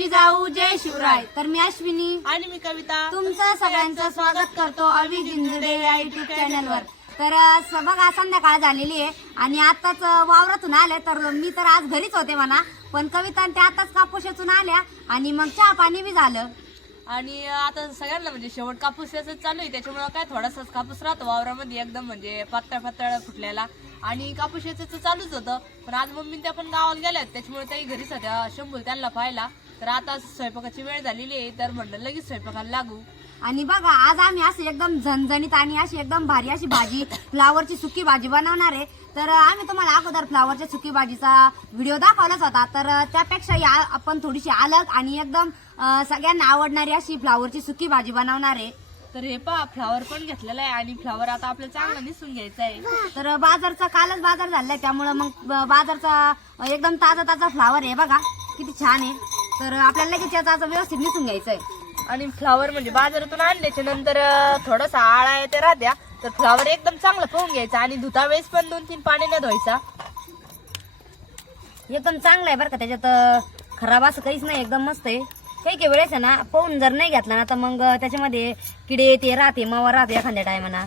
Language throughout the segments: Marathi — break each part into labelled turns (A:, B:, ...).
A: जिजाऊ जय शिवराय. तर मी अश्विनी.
B: आणि मी कविता.
A: तुमचं सगळ्यांचं स्वागत करतो अवी जिंजुडे या युट्यूब चॅनलवर तर बघा संध्याकाळ झालेली आहे आणि आताच वावरातून आले तर मी तर आज घरीच होते म्हणा. पण कविता आणि त्या आताच कापूस आल्या आणि मग चहा पाणी बी झालं.
B: आणि आता सगळ्यांना म्हणजे शेवट कापूस याचं चालू आहे. त्याच्यामुळे काय थोडासाच कापूस राहतो वावरामध्ये एकदम म्हणजे पातळ पातळ फुटलेला. आणि कापूस याचं चालूच होतं. पण आज मम्मी त्या पण गावाला गेल्यात त्याच्यामुळे त्याही घरीच होत्या. शंभू त्यांना पाहिला तर आता स्वयंपाकाची वेळ झालेली आहे तर म्हणलं लगेच स्वयंपाकाला लागू.
A: आणि बघा आज आम्ही अशी एकदम झणझणीत आणि अशी एकदम भारी अशी भाजी फ्लावरची सुकी भाजी बनवणार आहे. तर आम्ही तुम्हाला अगोदर फ्लावरच्या सुकी भाजीचा व्हिडिओ दाखवलाच होता. तर त्यापेक्षा या आपण थोडीशी अलग आणि एकदम अं, सगळ्यांना आवडणारी अशी फ्लावरची सुकी भाजी बनवणार आहे.
B: तर हे पहा फ्लावर पण घेतलेला आहे आणि फ्लावर आता आपल्याला चांगला निसून घ्यायचा आहे.
A: तर बाजारचा कालच बाजार झालाय त्यामुळं मग ब- बाजारचा एकदम ताजा ताजा फ्लावर आहे. बघा किती छान आहे. तर आपल्याला लगेच याचा आता व्यवस्थित निसून घ्यायचं आहे
B: आणि फ्लावर म्हणजे बाजारातून आणल्याच्या नंतर थोडासा आळा आहे ते राहत्या. तर फ्लावर एकदम चांगलं पाहून घ्यायचा आणि धुता वेळेस पण दोन तीन पाण्याने धुवायचा.
A: एकदम चांगला आहे बरं का त्याच्यात खराब असं काहीच नाही एकदम मस्त आहे. काही काही वेळेस आहे ना पाहून जर नाही घेतला ना तर मग त्याच्यामध्ये किडे ते राहते मवा राहते एखाद्या टायमाना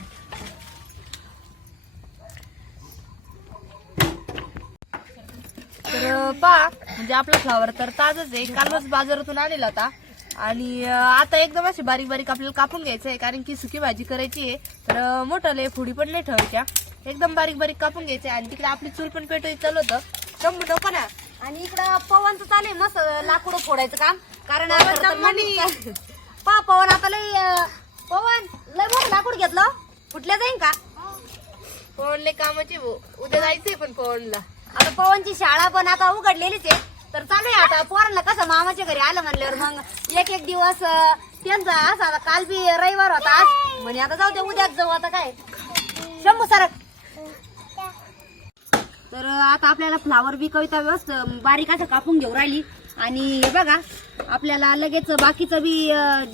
B: तर पा म्हणजे आपला फ्लावर तर ताजच आहे. कालच बाजारातून आणलेला होता. आणि आता एकदम अशी बारीक बारीक आपल्याला कापून घ्यायचं आहे कारण की सुकी भाजी करायची आहे. तर मोठं लय फुडी पण नाही ठेवायच्या. एकदम बारीक बारीक कापून घ्यायचे आणि तिकडे आपली चूल पण पेटवायची चालू होतं. शंभू नको ना.
A: आणि इकडं पवनचं चालू आहे मस्त लाकूड फोडायचं काम. कारण पा पवन आता लय पवन लय मोठं लाकूड घेतलं. कुठल्या जाईन का?
B: पवनले कामाची. उद्या जायचंय पण पवनला.
A: आता पवनची शाळा पण आता उघडलेलीच आहे. तर चालू आहे आता. पोरांना कसं मामाच्या घरी आलं म्हणल्यावर मग एक एक दिवस त्यांचा असा आता काल बी रविवार होता आज. म्हणे आता जाऊ दे उद्याच जाऊ आता काय? शंभू सरक. तर आता आपल्याला फ्लावर बी कविता व्यवस्थित बारीक असं कापून घेऊ राहिली. आणि हे बघा आपल्याला लगेच बाकीचं बी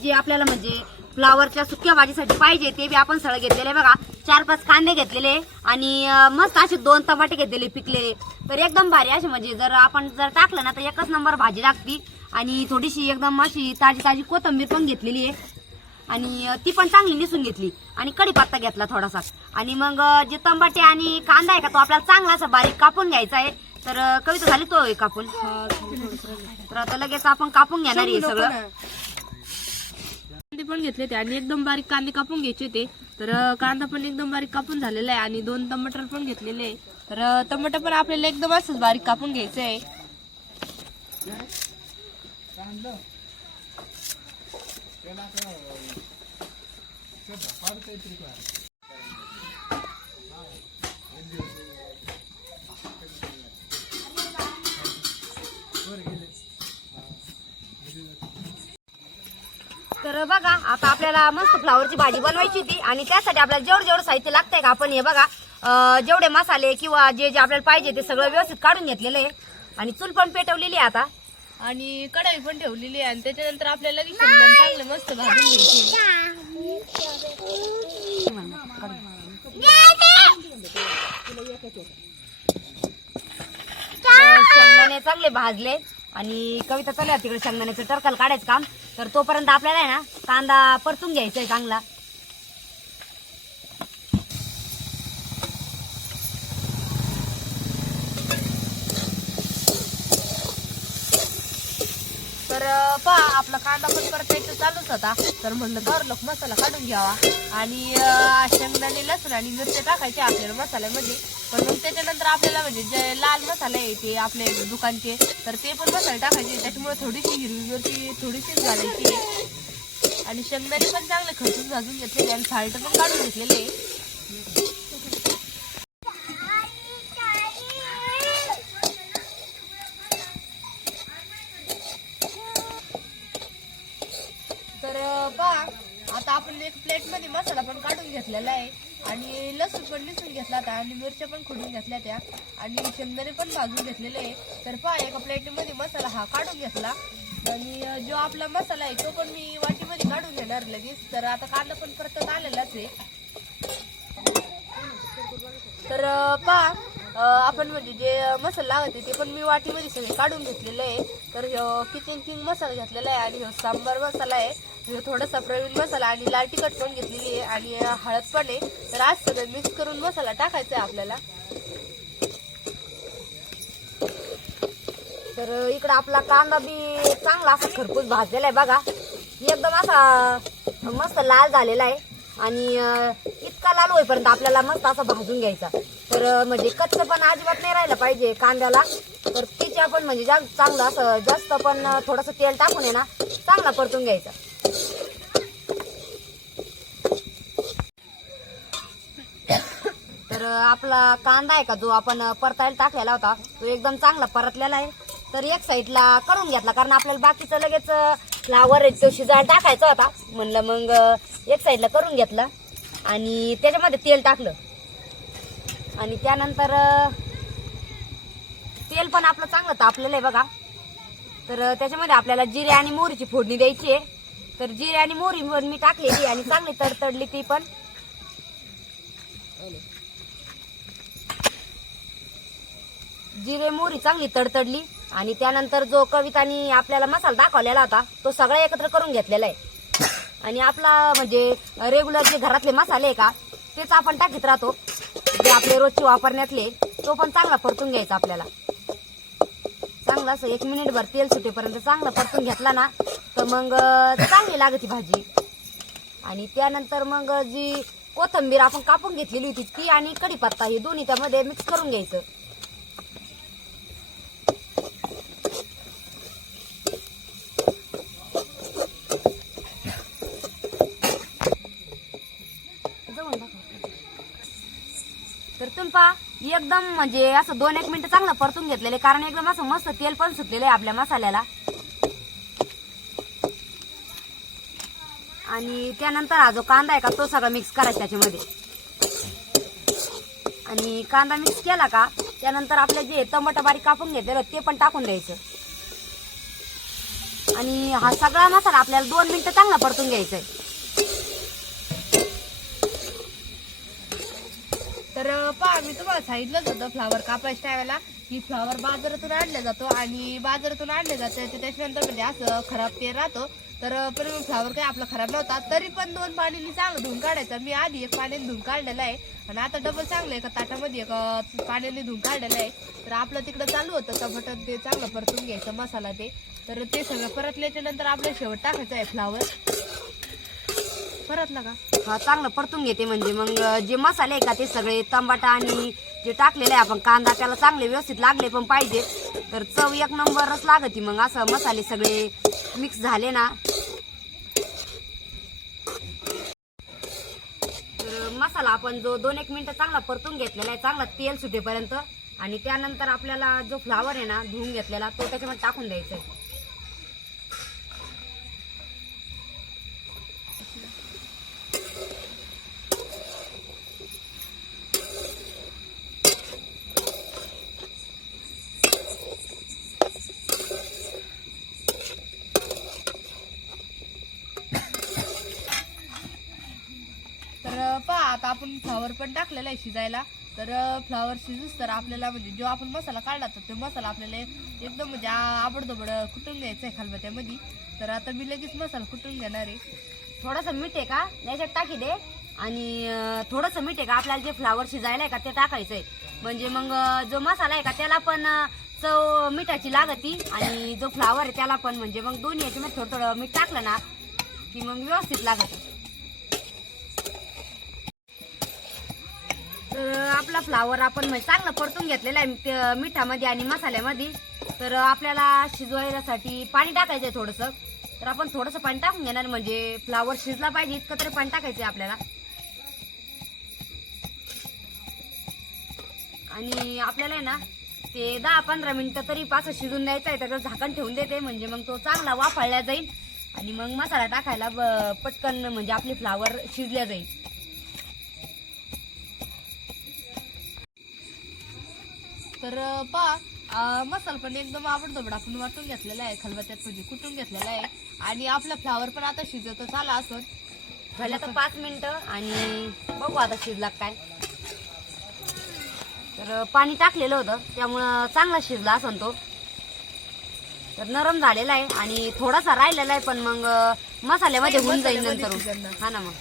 A: जे आपल्याला म्हणजे फ्लावरच्या सुक्या भाजीसाठी पाहिजे ते बी आपण सगळं घेतलेले बघा. चार पाच कांदे घेतलेले आणि मस्त असे दोन टमाटे घेतलेले पिकलेले. तर एकदम भारी असे म्हणजे जर आपण जर टाकलं ना तर एकच नंबर भाजी लागती. आणि थोडीशी एकदम अशी ताजी ताजी कोथंबीर पण घेतलेली आहे. आणि ती पण चांगली निसून घेतली. आणि कढीपत्ता घेतला थोडासा. आणि मग जे तंबाटे आणि कांदा आहे का तो आपल्याला चांगला असा बारीक कापून घ्यायचा आहे. तर कविता झाली तो कापून. तर आता लगेच आपण कापून घेणार आहे सगळं.
B: कांदे पण घेतले ते आणि एकदम बारीक कांदे कापून घ्यायचे होते. तर कांदा पण एकदम बारीक कापून झालेला आहे आणि दोन टमाटर पण घेतलेले आहे. तर टमाटर पण आपल्याला एकदम असंच बारीक कापून घ्यायचं आहे.
A: तर बघा आता आपल्याला मस्त फ्लावरची भाजी बनवायची होती आणि त्यासाठी आपल्याला जेवढं जेवढं साहित्य लागतंय का आपण हे बघा जेवढे मसाले किंवा जे जे आपल्याला पाहिजे ते सगळं व्यवस्थित काढून घेतलेलं आहे. आणि चूल पण पेटवलेली आहे आता.
B: आणि कढाई पण ठेवलेली आहे आणि त्याच्यानंतर आपल्याला लगेच चांगलं मस्त भाजून घ्यायचे.
A: शेंगदाणे चांगले भाजले. आणि कविता चालू आहे तिकडे शेंगदाण्याचं. टरकाल काढायचं काम. तर तोपर्यंत आपल्याला आहे ना कांदा परतून घ्यायचा आहे चांगला
B: तर अं, पहा आपला कांदा पण परतायचा चालूच होता. तर म्हणलं तर लोक मसाला काढून घ्यावा. आणि शेंगदाणे लसूण आणि मिरच्या टाकायचे आपल्याला मसाल्यामध्ये. पण मग त्याच्यानंतर आपल्याला म्हणजे जे लाल मसाले आहे ते आपले दुकानचे तर ते पण मसाले टाकायचे. त्याच्यामुळे थोडीशी हिरवी मिरची थोडीशी घालायची. आणि शेंगदाणे पण चांगले खचून भाजून घेतलेले आणि साल्ट पण काढून घेतलेले आहे. तर पहा आता आपण एक प्लेटमध्ये मसाला पण काढून घेतलेला आहे. आणि लसूण पण लिसून घेतला होता आणि मिरच्या पण खुडून घेतल्या त्या. आणि शेंगदाणे पण भाजून घेतलेले आहे. तर पहा एका प्लेटमध्ये मसाला हा काढून घेतला. आणि जो आपला मसाला आहे तो पण मी वाटीमध्ये काढून घेणार लगेच. तर आता कांदा पण परत आलेलाच आहे. तर पहा आपण म्हणजे जे मसाला लागते ते पण मी वाटीमध्ये सगळे काढून घेतलेले आहे. तर किचन किंग मसाला घेतलेला आहे आणि सांबार मसाला आहे. थोडासा प्रवीण मसाला आणि लाल तिखट पण घेतलेली आहे आणि हळद पण आहे. तर आज सगळं मिक्स करून मसाला टाकायचा आहे आपल्याला.
A: तर इकडं आपला कांदा बी चांगला असा खरपूस भाजलेला आहे बघा. एकदम असा मस्त लाल झालेला आहे. आणि इतका लाल होईपर्यंत आपल्याला मस्त असा भाजून घ्यायचा. तर म्हणजे कच्चं पण अजिबात नाही राहिलं पाहिजे कांद्याला. तर तिच्या पण म्हणजे जा चांगलं असं जास्त पण थोडंसं तेल टाकून आहे ना चांगला परतून घ्यायचा. तर आपला कांदा आहे का जो आपण परतायला टाकलेला होता तो एकदम चांगला परतलेला आहे. तर एक साईडला करून घेतला कारण आपल्याला बाकीचं लगेच फ्लावर तो शिजायला टाकायचा होता. म्हणलं मग एक साईडला करून घेतलं आणि त्याच्यामध्ये तेल टाकलं. आणि त्यानंतर तेल पण आपलं चांगलं तापलेलं आहे बघा. तर त्याच्यामध्ये आपल्याला जिरे आणि मोहरीची फोडणी द्यायची आहे. तर जिरे आणि मोहरी पण मी टाकलेली आणि चांगली तडतडली ती पण. जिरे मोहरी चांगली तडतडली आणि त्यानंतर जो कवितानी आपल्याला मसाला दाखवलेला होता तो सगळा एकत्र करून घेतलेला आहे. आणि आपला म्हणजे रेग्युलर जे घरातले मसाले आहे का तेच आपण टाकीत राहतो. जे आपले रोजचे वापरण्यातले तो पण चांगला परतून घ्यायचा आपल्याला. चांगला असं एक मिनिट भर तेल सुटेपर्यंत चांगला परतून घेतला ना तर मग चांगली लागते भाजी. आणि त्यानंतर मग जी कोथंबीर आपण कापून घेतलेली होती ती आणि कढीपत्ता हे दोन्ही त्यामध्ये मिक्स करून घ्यायचं. पहा एकदम म्हणजे असं दोन एक मिनिटं चांगलं परतून घेतलेले कारण एकदम असं मस्त तेल पण सुटलेलं आहे आपल्या मसाल्याला. आणि त्यानंतर हा जो कांदा आहे का तो सगळा मिक्स करायचा त्याच्यामध्ये. आणि कांदा मिक्स केला का त्यानंतर आपले जे टमाटर बारीक कापून घेतलेलं ते पण टाकून द्यायचं. आणि हा सगळा मसाला आपल्याला दोन मिनिटं चांगला परतून घ्यायचा आहे
B: तर पहा मी तुम्हाला सांगितलंच होतं फ्लावर कापायच्या टायमाला की फ्लावर बाजारातून आणला जातो आणि बाजारातून आणले जाते त्याच्यानंतर म्हणजे असं खराब ते राहतो. तर पण फ्लावर काही आपला खराब नव्हता तरी पण दोन पाण्याने चांगलं धुवून काढायचं. मी आधी एक पाण्याने धुवून काढलेलं आहे आणि आता डबल चांगलं एका ताटामध्ये एक पाण्याने धुवून काढलेलं आहे. तर आपलं तिकडं चालू होतं टमाटर ते चांगलं परतून घ्यायचं मसाला ते. तर ते सगळं परतल्याच्या नंतर आपल्या शेवट टाकायचं आहे फ्लावर परतला का
A: हा, चांगलं परतून घेते म्हणजे. मग जे मसाले आहे का ते सगळे तंबाटा आणि जे टाकलेले आहे आपण कांदा त्याला चांगले व्यवस्थित लागले पण पाहिजे. तर चव एक नंबरच लागते मग. असं मसाले सगळे मिक्स झाले ना. तर मसाला आपण जो दोन एक मिनिटं चांगला परतून घेतलेला आहे चांगला तेल सुटेपर्यंत. आणि त्यानंतर आपल्याला जो फ्लावर आहे ना धुवून घेतलेला तो त्याच्यामध्ये टाकून द्यायचा आहे.
B: तर पहा आता आपण फ्लावर पण टाकलेला आहे शिजायला. तर फ्लावर शिजूस तर आपल्याला म्हणजे जो आपण मसाला काढला तर तो मसाला आपल्याला एकदम म्हणजे आ- आबडधोबड कुटून घ्यायचा आहे खालबत्यामध्ये. तर आता मी लगेच मसाला कुटून घेणार आहे?
A: थोडंसं मीठ आहे का? याच्यात टाकी दे. आणि थोडंसं मीठ आहे का? आपल्याला जे फ्लावर शिजायला आहे का ते टाकायचं आहे. म्हणजे मग जो मसाला आहे का त्याला पण चव मिठाची लागती. आणि जो फ्लावर आहे त्याला पण म्हणजे मग दोन्ही याच्यामध्ये थोडं थोडं मीठ टाकलं ना की मग व्यवस्थित लागत. तर आपला फ्लावर आपण म्हणजे चांगलं परतून घेतलेला आहे मिठामध्ये आणि मसाल्यामध्ये. तर आपल्याला शिजवायसाठी पाणी टाकायचं आहे थोडंसं. तर आपण थोडंसं पाणी टाकून घेणार म्हणजे फ्लावर शिजला पाहिजे इतकं तरी पाणी टाकायचं आहे आपल्याला. आणि आपल्याला आहे ना ते दहा पंधरा मिनिटं तरी पाच शिजून द्यायचं आहे त्याचं झाकण ठेवून देते म्हणजे मग तो चांगला वाफळला जाईल. आणि मग मसाला टाकायला पटकन म्हणजे आपले फ्लावर शिजल्या जाईल.
B: तर पहा मसाला पण एकदम आवडतो आपण वाटून घेतलेला आहे खलबत्यात म्हणजे कुटून घेतलेला आहे. आणि आपला फ्लावर पण आता शिजतच आला असत
A: झालं तर पाच मिनिटं आणि बघू आता शिजला काय. तर पाणी टाकलेलं होतं त्यामुळं चांगला शिजला असन तो. तर नरम झालेला आहे आणि थोडासा राहिलेला आहे पण मग मसाल्यामध्ये होऊन जाईल नंतर. हा ना मग.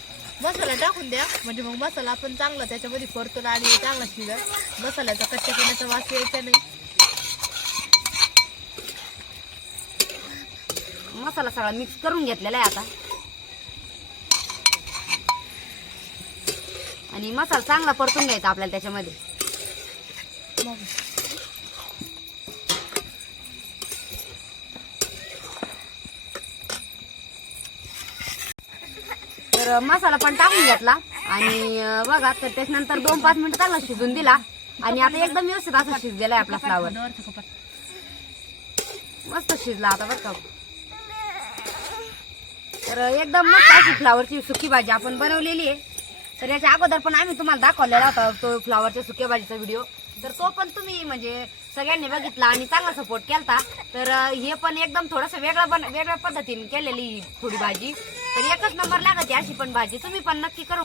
B: मसाला टाकून द्या. म्हणजे मग मसाला आपण चांगला त्याच्यामध्ये परतो आणि चांगला शिजल. मसाल्याचा कच्च्या पिण्याचा वास यायचा नाही.
A: मसाला सगळा मिक्स करून घेतलेला आहे आता. आणि मसाला चांगला परतून घ्यायचा आपल्याला त्याच्यामध्ये. तर मसाला पण टाकून घेतला. आणि बघा तर त्याच्यानंतर दोन पाच मिनिटं चांगला शिजून दिला. आणि आता एकदम व्यवस्थित असं शिजलेला आहे आपला फ्लावर मस्त शिजला आता बरं का. तर एकदम मस्त अशी फ्लावरची सुकी भाजी आपण बनवलेली आहे. तर याच्या अगोदर पण आम्ही तुम्हाला दाखवलेला होता तो फ्लावरच्या सुक्या भाजीचा व्हिडिओ तर तो पण तुम्ही म्हणजे सगळ्यांनी बघितला आणि चांगला सपोर्ट केलता. तर हे पण एकदम थोडस वेगळा बन वेगळ्या पद्धतीने केलेली थोडी भाजी. तर एकच नंबर लागते अशी पण भाजी. तुम्ही पण नक्की करू.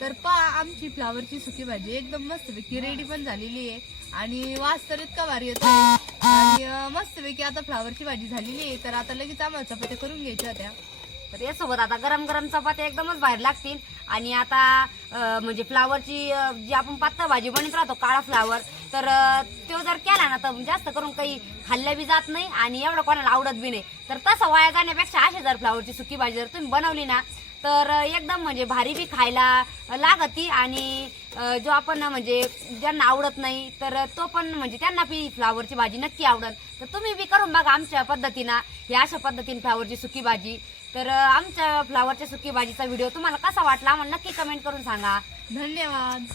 B: तर पा आमची फ्लावरची सुकी भाजी एकदम मस्तपैकी रेडी पण झालेली आहे. आणि वास तर इतका भारी येतो. आणि मस्तपैकी आता फ्लावरची भाजी झालेली आहे. तर आता लगेच आम्हाला चपात्या करून घ्यायच्या होत्या.
A: तर यासोबत आता गरम गरम चपात्या एकदमच बाहेर लागतील. आणि आता म्हणजे फ्लावरची जी आपण पातळ भाजी बनवत राहतो काळा फ्लावर तर तो जर केला ना तर जास्त करून काही खाल्ल्या बी जात नाही आणि एवढं कोणाला आवडत बी नाही. तर तसं वाया जाण्यापेक्षा अशी जर फ्लावरची सुकी भाजी जर तुम्ही बनवली ना तर एकदम म्हणजे भारी बी खायला लागती आणि जो आपण म्हणजे ज्यांना आवडत नाही तर तो पण म्हणजे त्यांना बी फ्लावरची भाजी नक्की आवडत तर तुम्ही बी करून बघा आमच्या पद्धतीनं या अशा पद्धतीने फ्लावरची सुकी भाजी. तर आमच्या फ्लावरच्या सुकी भाजीचा व्हिडिओ तुम्हाला कसा वाटला आम्हाला नक्की कमेंट करून सांगा.
B: धन्यवाद.